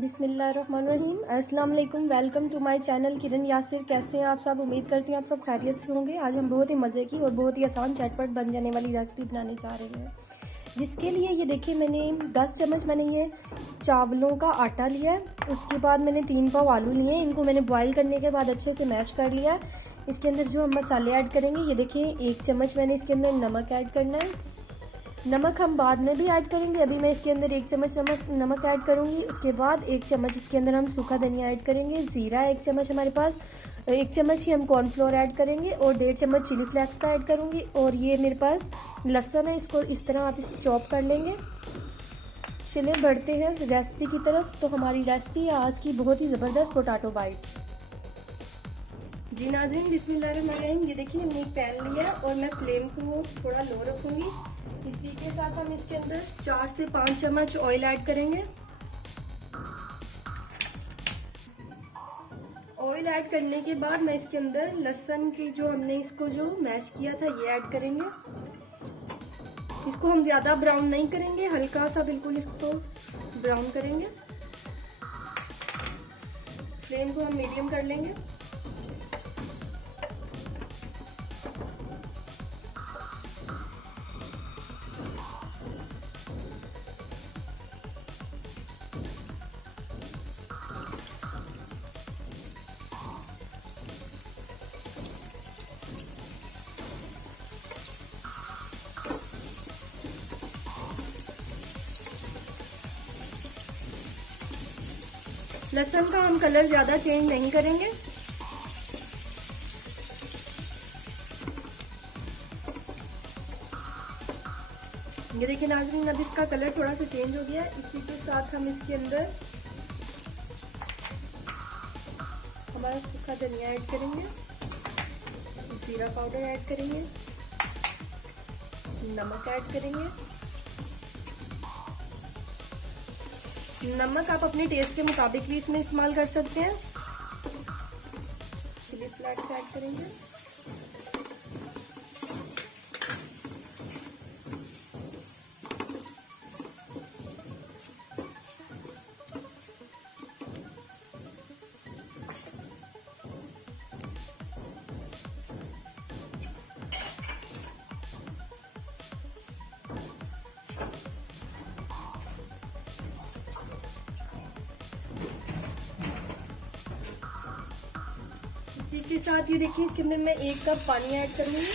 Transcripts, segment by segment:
बिस्मिल्लाहिर्रहमानिर्रहीम। अस्सलाम वालेकुम। वेलकम टू माय चैनल किरण यासिर। कैसे हैं आप सब? उम्मीद करती हूँ आप सब खैरियत से होंगे। आज हम बहुत ही मज़े की और बहुत ही आसान झटपट बन जाने वाली रेसिपी बनाने जा रहे हैं, जिसके लिए ये देखिए मैंने 10 चम्मच मैंने ये चावलों का आटा लिया है। उसके बाद मैंने 3 पाव आलू लिए हैं। इनको मैंने बॉईल करने के बाद अच्छे से मैश कर लिया है। इसके अंदर जो हम मसाले ऐड करेंगे, ये देखिए 1 चम्मच मैंने इसके अंदर नमक ऐड करना है। नमक हम बाद में भी ऐड करेंगे। अभी मैं इसके अंदर 1 चम्मच नमक ऐड करूँगी। उसके बाद 1 चम्मच इसके अंदर हम सूखा धनिया ऐड करेंगे। ज़ीरा 1 चम्मच हमारे पास, 1 चम्मच ही हम कॉर्नफ्लोर ऐड करेंगे और 1.5 चम्मच चिली फ्लेक्स का ऐड करूँगी। और ये मेरे पास लहसुन है, इसको इस तरह आप इसको चॉप कर लेंगे। चलिए बढ़ते हैं रेसिपी की तरफ। तो हमारी रेसिपी है आज की बहुत ही ज़बरदस्त पोटैटो बाइट्स। जी नाज़रीन, बिस्मिल्लाहिर्रहमानिर्रहीम। ये देखिए हमने एक पैन लिया और मैं फ्लेम को थोड़ा लो रखूँगी। इसी के साथ हम इसके अंदर 4 से 5 चम्मच ऑयल ऐड करेंगे। ऑयल ऐड करने के बाद मैं इसके अंदर लहसुन की जो हमने इसको जो मैश किया था ये ऐड करेंगे। इसको हम ज़्यादा ब्राउन नहीं करेंगे, हल्का सा बिल्कुल इसको ब्राउन करेंगे। फ्लेम को हम मीडियम कर लेंगे। लहसुन का हम कलर ज्यादा चेंज नहीं करेंगे। ये देखिए नाज़रीन, अब इसका कलर थोड़ा सा चेंज हो गया है। इसी के साथ हम इसके अंदर हमारा सूखा धनिया ऐड करेंगे, जीरा पाउडर ऐड करेंगे, नमक ऐड करेंगे। नमक आप अपने टेस्ट के मुताबिक भी इसमें इस्तेमाल कर सकते हैं। चिली फ्लेक्स ऐड करेंगे। इसी के साथ ये देखिए इसके अंदर मैं 1 कप पानी ऐड करूंगी।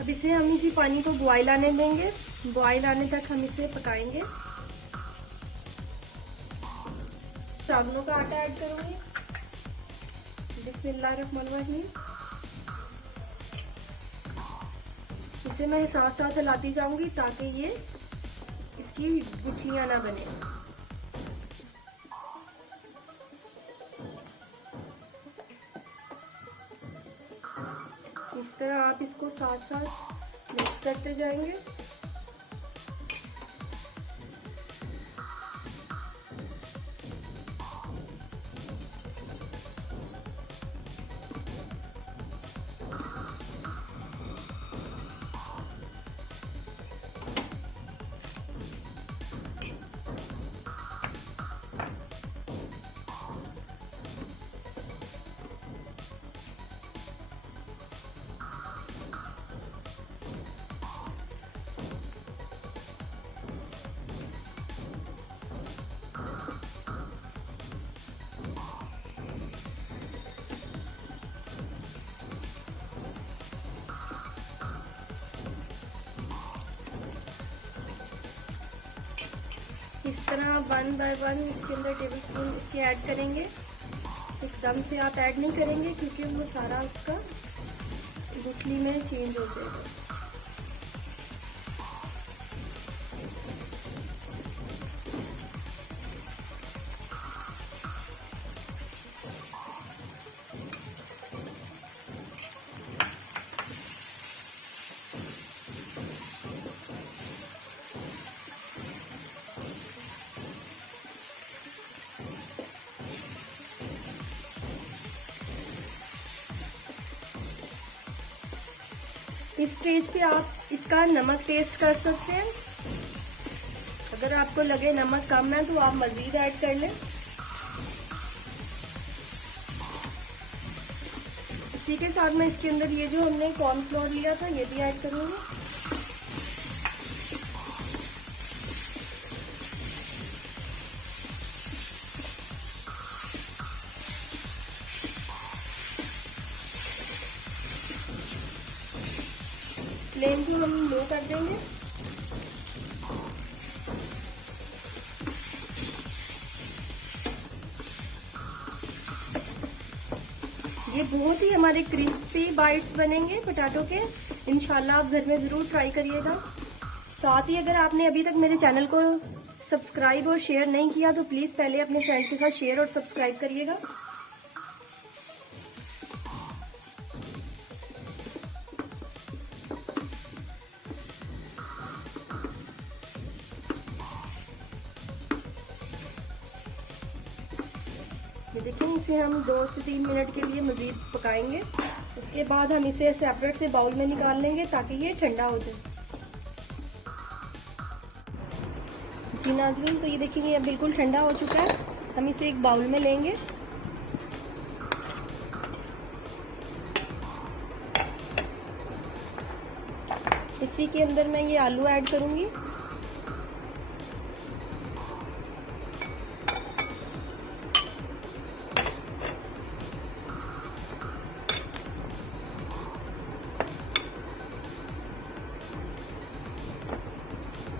अब इसे हम इसी पानी को बॉईल आने देंगे। बॉईल आने तक हम इसे पकाएंगे। चावलों का आटा ऐड करूंगी। बिस्मिल्लाहिर्रहमानिर्रहीम। इसे मैं साथ साथ हिलाती जाऊंगी ताकि ये इसकी गुठलियां ना बने। इस तरह आप इसको साथ साथ मिक्स करते जाएंगे। इस तरह 1 बाय 1 इसके अंदर टेबल स्पून इसके ऐड करेंगे। एकदम से आप ऐड नहीं करेंगे क्योंकि वो सारा उसका गुठली में चेंज हो जाएगा। इस स्टेज पे आप इसका नमक टेस्ट कर सकते हैं। अगर आपको लगे नमक कम है तो आप मजीद ऐड कर लें। इसी के साथ में इसके अंदर ये जो हमने कॉर्नफ्लोर लिया था ये भी ऐड करूंगी। फ्लेम को हम लो कर देंगे। ये बहुत ही हमारे क्रिस्पी बाइट्स बनेंगे पोटैटो के। इंशाल्लाह आप घर में ज़रूर ट्राई करिएगा। साथ ही अगर आपने अभी तक मेरे चैनल को सब्सक्राइब और शेयर नहीं किया तो प्लीज़ पहले अपने फ्रेंड्स के साथ शेयर और सब्सक्राइब करिएगा। ये देखिए, इसे हम 2 से 3 मिनट के लिए मज़ीद पकाएंगे। उसके बाद हम इसे सेपरेट से बाउल में निकाल लेंगे ताकि ये ठंडा हो जाए। जी नाज़रीन, तो ये देखिए ये बिल्कुल ठंडा हो चुका है। हम इसे एक बाउल में लेंगे। इसी के अंदर मैं ये आलू ऐड करूँगी।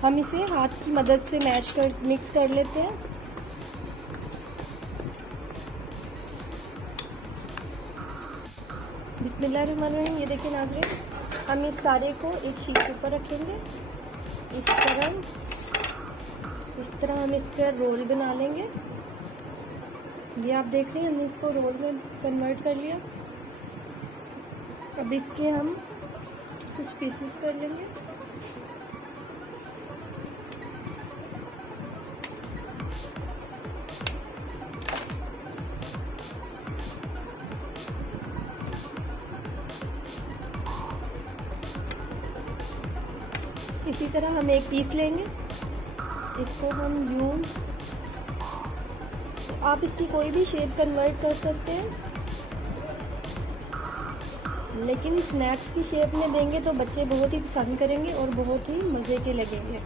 हम इसे हाथ की मदद से मिक्स कर लेते हैं। बिस्मिल्लाहिर्रहमानिर्रहीम। ये देखिए नाज़रीन, हम इस सारे को एक शीट के ऊपर रखेंगे। इस तरह हम इस पर रोल बना लेंगे। ये आप देख रहे हैं हमने इसको रोल में कन्वर्ट कर लिया। अब इसके हम कुछ पीसेस कर लेंगे। इसी तरह हम एक पीस लेंगे। इसको हम यूं, आप इसकी कोई भी शेप कन्वर्ट कर सकते हैं, लेकिन स्नैक्स की शेप में देंगे तो बच्चे बहुत ही पसंद करेंगे और बहुत ही मज़े के लगेंगे।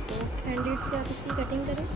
सॉफ्ट हैंडेड से आप इसकी कटिंग करें।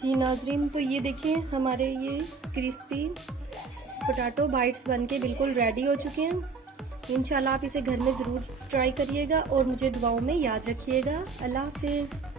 जी नाजरीन, तो ये देखिए हमारे ये क्रिस्पी पोटैटो बाइट्स बनके बिल्कुल रेडी हो चुके हैं। इंशाल्लाह आप इसे घर में ज़रूर ट्राई करिएगा और मुझे दुआओं में याद रखिएगा। अल्लाह हाफिज़।